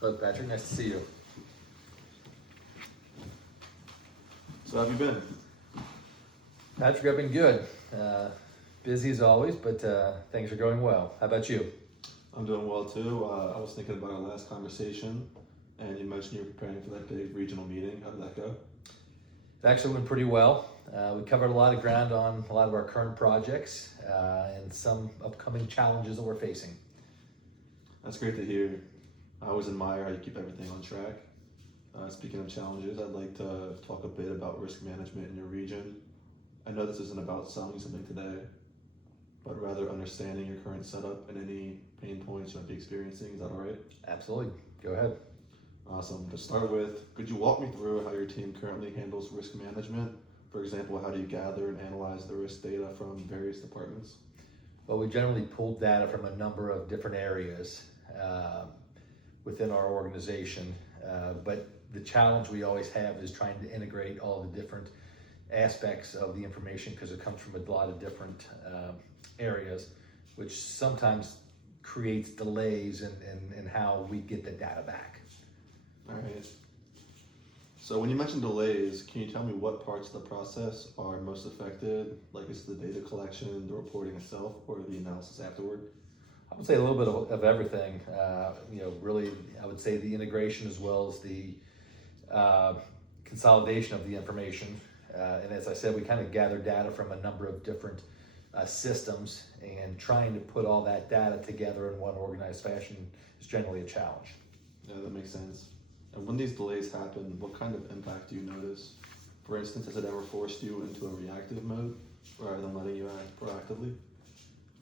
Hello, Patrick. Nice to see you. So how have you been? Patrick, I've been good. Busy as always, but things are going well. How about you? I'm doing well too. I was thinking about our last conversation, and you mentioned you were preparing for that big regional meeting. How did that go? It actually went pretty well. We covered a lot of ground on a lot of our current projects and some upcoming challenges that we're facing. That's great to hear. I always admire how you keep everything on track. Speaking of challenges, I'd like to talk a bit about risk management in your region. I know this isn't about selling something today, but rather understanding your current setup and any pain points you might be experiencing. Is that all right? Absolutely. Go ahead. Awesome. To start with, could you walk me through how your team currently handles risk management? For example, how do you gather and analyze the risk data from various departments? Well, we generally pull data from a number of different areas within our organization, but the challenge we always have is trying to integrate all the different aspects of the information because it comes from a lot of different areas, which sometimes creates delays in how we get the data back. All right. So when you mention delays, can you tell me what parts of the process are most affected? Like is it the data collection, the reporting itself, or the analysis afterward? I would say a little bit of everything. Really, I would say the integration as well as the consolidation of the information. And as I said, we kind of gather data from a number of different systems, and trying to put all that data together in one organized fashion is generally a challenge. Yeah, that makes sense. And when these delays happen, what kind of impact do you notice? For instance, has it ever forced you into a reactive mode rather than letting you act proactively?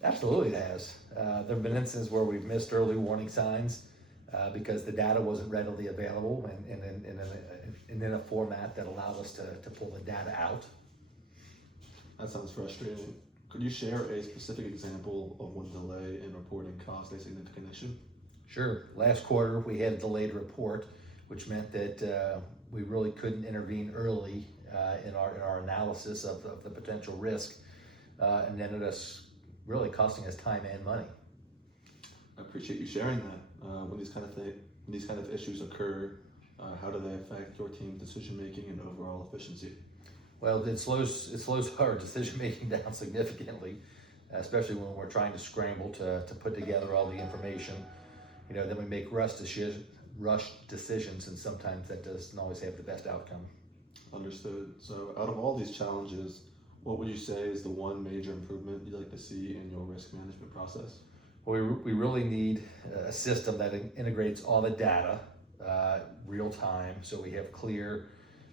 Absolutely, it has. There have been instances where we've missed early warning signs because the data wasn't readily available and in a format that allowed us to pull the data out. That sounds frustrating. Could you share a specific example of when delay in reporting caused a significant issue? Sure. Last quarter, we had a delayed report, which meant that we really couldn't intervene early in our analysis of the potential risk, and ended us really costing us time and money. I appreciate you sharing that. When these kind of issues occur, how do they affect your team's decision making and overall efficiency? Well, it slows our decision making down significantly, especially when we're trying to scramble to put together all the information. Then we make rush decisions, and sometimes that doesn't always have the best outcome. Understood. So out of all these challenges, what would you say is the one major improvement you'd like to see in your risk management process? Well, we really need a system that integrates all the data real time, so we have clear,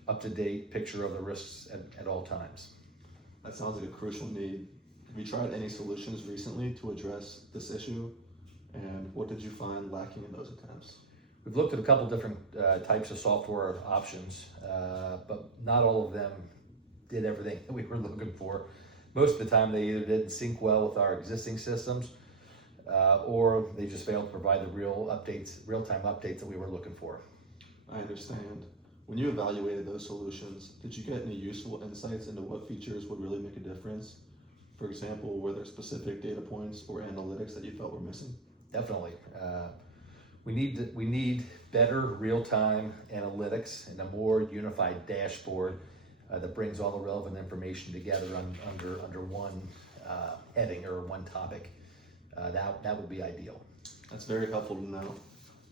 up-to-date picture of the risks at all times. That sounds like a crucial need. Have you tried any solutions recently to address this issue? And what did you find lacking in those attempts? We've looked at a couple different types of software options, but not all of them did everything that we were looking for. Most of the time they either didn't sync well with our existing systems, or they just failed to provide the real-time updates that we were looking for. I understand. When you evaluated those solutions, did you get any useful insights into what features would really make a difference? For example, were there specific data points or analytics that you felt were missing? Definitely. We need better real-time analytics and a more unified dashboard that brings all the relevant information together under one heading or one topic. That would be ideal. That's very helpful to know.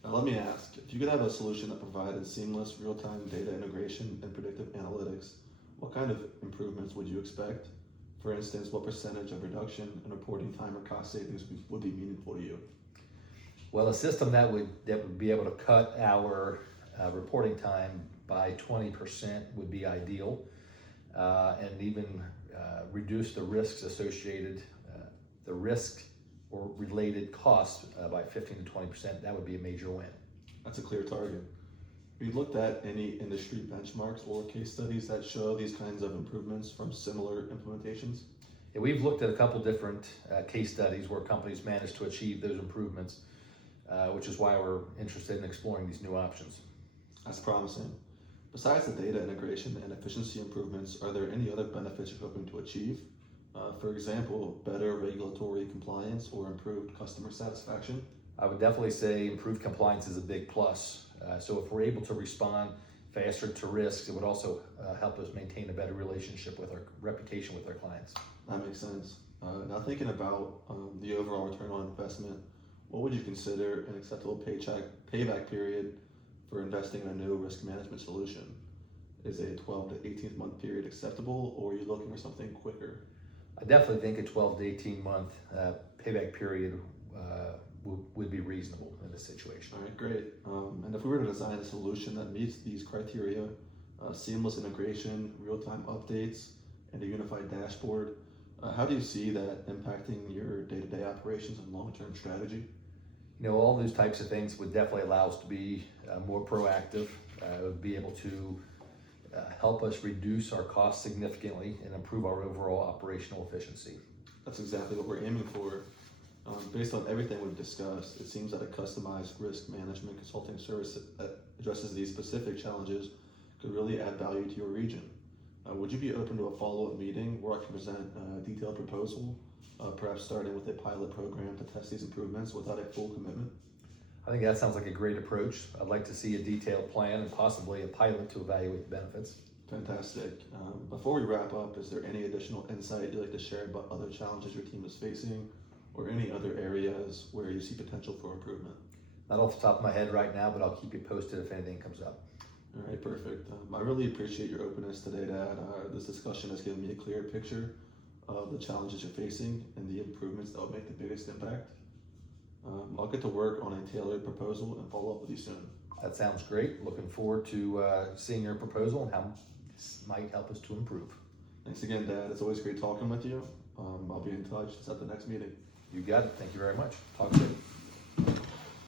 Now let me ask, if you could have a solution that provided seamless real-time data integration and predictive analytics, what kind of improvements would you expect? For instance, what percentage of reduction in reporting time or cost savings would be meaningful to you? Well, a system that would be able to cut our reporting time by 20% would be ideal, and even reduce the risks associated, the risk or related costs by 15 to 20%. That would be a major win. That's a clear target. Have you looked at any industry benchmarks or case studies that show these kinds of improvements from similar implementations? Yeah, we've looked at a couple different case studies where companies managed to achieve those improvements, which is why we're interested in exploring these new options. That's promising. Besides the data integration and efficiency improvements, are there any other benefits you're hoping to achieve? For example, better regulatory compliance or improved customer satisfaction? I would definitely say improved compliance is a big plus. So if we're able to respond faster to risks, it would also help us maintain a better relationship with our reputation with our clients. That makes sense. Now thinking about the overall return on investment, what would you consider an acceptable payback period for investing in a new risk management solution? Is a 12 to 18 month period acceptable, or are you looking for something quicker? I definitely think a 12 to 18 month payback period would be reasonable in this situation. All right, great. And if we were to design a solution that meets these criteria, seamless integration, real-time updates, and a unified dashboard, how do you see that impacting your day-to-day operations and long-term strategy? You know, all those types of things would definitely allow us to be more proactive. It would be able to help us reduce our costs significantly and improve our overall operational efficiency. That's exactly what we're aiming for. Based on everything we've discussed, it seems that a customized risk management consulting service that addresses these specific challenges could really add value to your region. Would you be open to a follow-up meeting where I can present a detailed proposal, perhaps starting with a pilot program to test these improvements without a full commitment? I think that sounds like a great approach. I'd like to see a detailed plan and possibly a pilot to evaluate the benefits. Fantastic. Before we wrap up, is there any additional insight you'd like to share about other challenges your team is facing, or any other areas where you see potential for improvement? Not off the top of my head right now, but I'll keep you posted if anything comes up. All right, perfect. I really appreciate your openness today, Dad. This discussion has given me a clear picture of the challenges you're facing and the improvements that will make the biggest impact. I'll get to work on a tailored proposal and follow up with you soon. That sounds great. Looking forward to seeing your proposal and how this might help us to improve. Thanks again, Dad. It's always great talking with you. I'll be in touch. It's at the next meeting. You got it. Thank you very much. Talk soon.